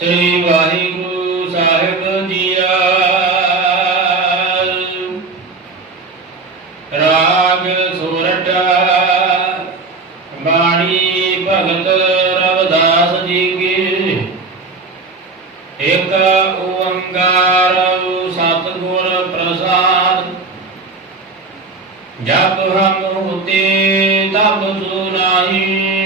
ਸ੍ਰੀ ਵਾਹਿਗੁਰੂ ਸਾਹਿਬ ਜੀਆ ਰਾਗ ਸੋਰਠ ਬਾਣੀ ਭਗਤ ਰਵਦਾਸ ਜੀ ਕੀ। ਏਕ ਓੰਕਾਰ ਸਤਗੁਰ ਪ੍ਰਸਾਦ। ਜਪ ਹਮ ਹੁਤੇ ਤਬ ਸੁਨਾਹੀ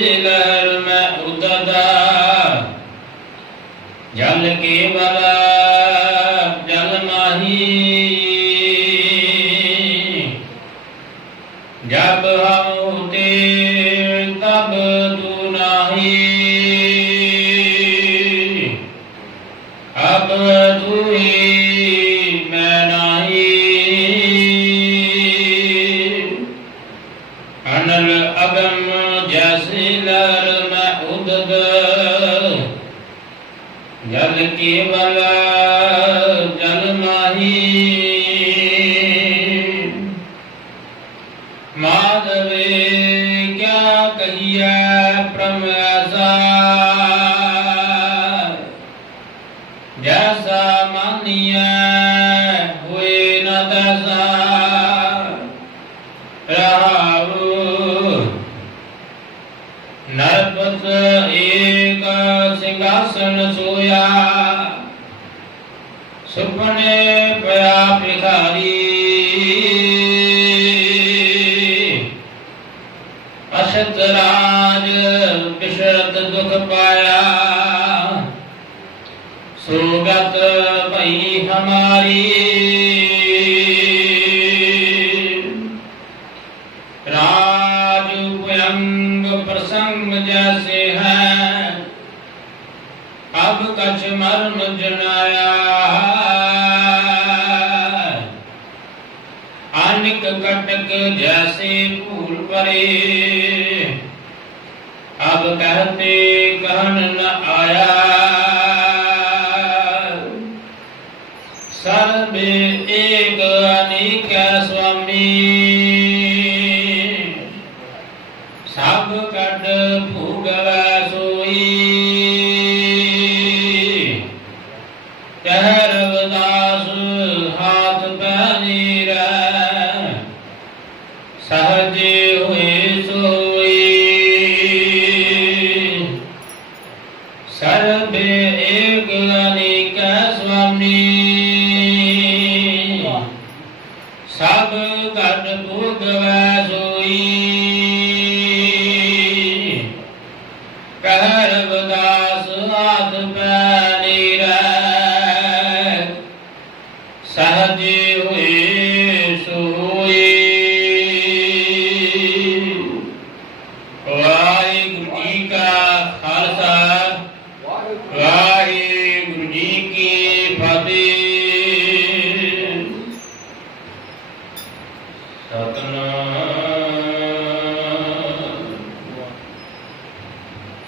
ਲਹਿਰ ਮੈਂ ਉਦਦਾ ਜਲ ਕੇਵਲ ਜਲ ਮਾਹੀ। ਜਬ ਹਮ ਉਤੇ ਜਲ ਕੇਵਲ ਜਲ ਮਾਹੀ। ਮਾਧਵੇ, ਕਿਆ ਕਹੀਐ ਪ੍ਰਮੈਸਾ ਜੈਸਾ ਮਾਨੀਐ, ਹੋਏ ਨ ਤੈਸਾ। ਰਹਾਉ ਨਰਪਤ ਏਕ ਸਿੰਘਾਸਨ ਸੋਇਆ ਸੁਪਨੇ ਪਿਆ ਭਿਖਾਰੀ। ਅਸ਼ਤ ਰਾਜ ਬਿਸ਼ਰਤ ਦੁਖ ਪਾਇਆ। ਸੋਗਤ ਭਈ ਹਮਾਰੀ। ਰਾਜ ਉਪਯੰਗ ਪ੍ਰਸੰਗ ਜੈਸੇ ਹੈ। ਅਬ ਕਛ ਮਰਮ ਜਨਾਇਆ। ਕਟਕ ਜੈਸੇ ਭੂਲ ਪਰੇ ਅਬ ਕਹਤੇ ਕਹਨ ਨ ਆਇਆ। ਸਰਬੇ ਏਕ ਅਨੇਕ ਸੁਆਮੀ। ਸਭ ਕਟ ਭੁਗਵੈ ਸੋਈ। ਸਭ ਘਟ ਭੋਗਵੈ ਸੋਈ। ਕਹਿ ਰਵਦਾਸ ਆਦ ਨੀਰੈ ਸਹਜੇ